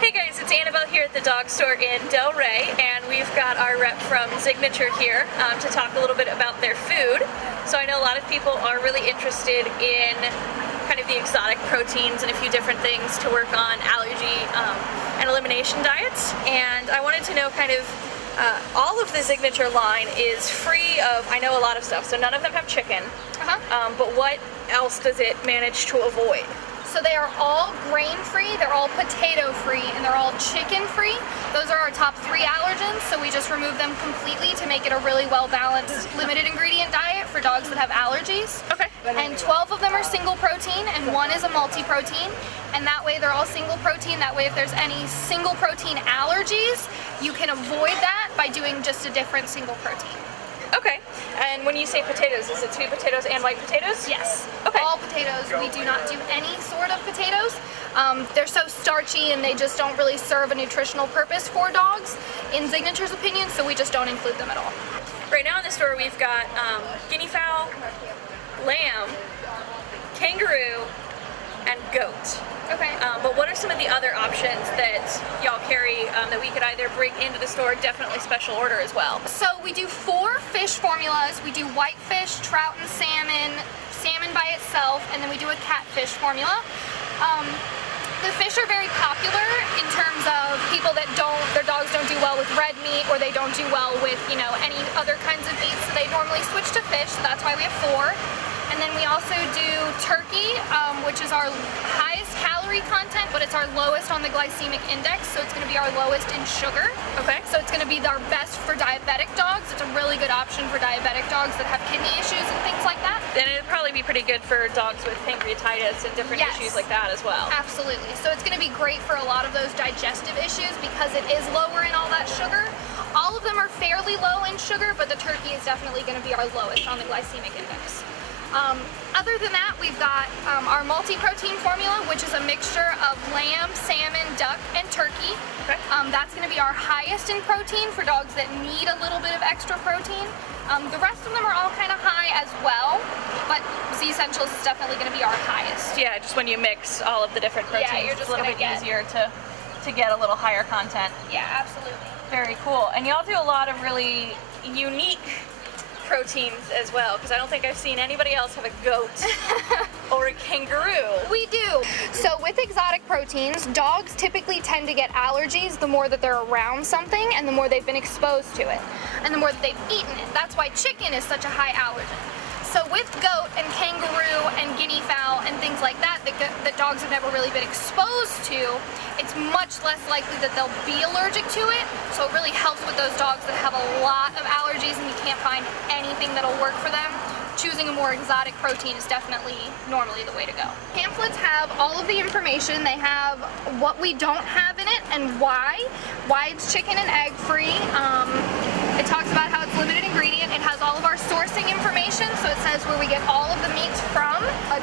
Hey guys, it's Annabelle here at the dog store in Delray, and we've got our rep from ZIGNATURE here to talk a little bit about their food. So I know a lot of people are really interested in kind of the exotic proteins and a few different things to work on allergy and elimination diets. And I wanted to know kind of all of the ZIGNATURE line is free of, I know a lot of stuff, so none of them have chicken, but what else does it manage to avoid? So they are all grain-free, they're all potato-free, and they're all chicken-free. Those are our top 3 allergens, so we just remove them completely to make it a really well-balanced, limited ingredient diet for dogs that have allergies. Okay. And 12 of them are single protein, and 1 is a multi-protein. And that way they're all single protein. That way if there's any single protein allergies, you can avoid that by doing just a different single protein. Okay. And when you say potatoes, is it sweet potatoes and white potatoes? Yes. Okay. All potatoes. We do not do any sort of potatoes. They're so starchy and they just don't really serve a nutritional purpose for dogs, in ZIGNATURE's opinion, so we just don't include them at all. Right now in the store we've got guinea fowl, lamb, kangaroo, and goat. Okay. But what are some of the other options that y'all carry that we could either bring into the store, definitely special order as well? So we do 4 fish formulas. We do whitefish, trout and salmon, salmon by itself, and then we do a catfish formula. The fish are very popular in terms of people that their dogs don't do well with red meat, or they don't do well with, any other kinds of meats, so they normally switch to fish. So that's why we have 4. And then we also do turkey, which is our highest calorie content, but it's our lowest on the glycemic index, so it's going to be our lowest in sugar. Okay. So it's going to be our best for diabetic dogs. It's a really good option for diabetic dogs that have kidney issues and things like that. Then it'd probably be pretty good for dogs with pancreatitis and different issues like that as well. Absolutely. So it's going to be great for a lot of those digestive issues because it is lower in all that sugar. All of them are fairly low in sugar, but the turkey is definitely going to be our lowest on the glycemic index. Other than that, we've got our multi-protein formula, which is a mixture of lamb, salmon, duck, and turkey. Okay. That's going to be our highest in protein for dogs that need a little bit of extra protein. The rest of them are all kind of high as well, but Z Essentials is definitely going to be our highest. Yeah, just when you mix all of the different proteins, you're just it's a little bit easier to get a little higher content. Yeah, absolutely. Very cool. And y'all do a lot of really unique proteins as well, because I don't think I've seen anybody else have a goat or a kangaroo. We do. So with exotic proteins, dogs typically tend to get allergies the more that they're around something and the more they've been exposed to it and the more that they've eaten it. That's why chicken is such a high allergen. So with goat and kangaroo and guinea fowl and things like that that dogs have never really been exposed to, it's much less likely that they'll be allergic to it. So it really helps with those dogs that have a lot of allergies and you can't find anything that'll work for them. Choosing a more exotic protein is definitely normally the way to go. Pamphlets have all of the information. They have what we don't have in it and why it's chicken and egg free. It talks about how it's limited ingredient. It has all of our sourcing information, so it says where we get all of the meats from, an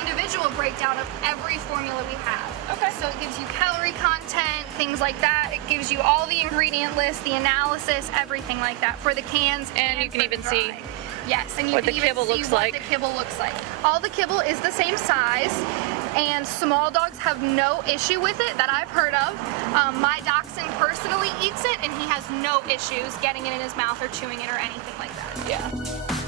individual breakdown of every formula we have. Okay. So it gives you calorie content, things like that. It gives you all the ingredient list, the analysis, everything like that for the cans. And you can even see yes, and you what can the even kibble see looks what like. the kibble looks like. All the kibble is the same size, and small dogs have no issue with it that I've heard of. My dachshund personally eats it, and he has no issues getting it in his mouth or chewing it or anything like that. Yeah.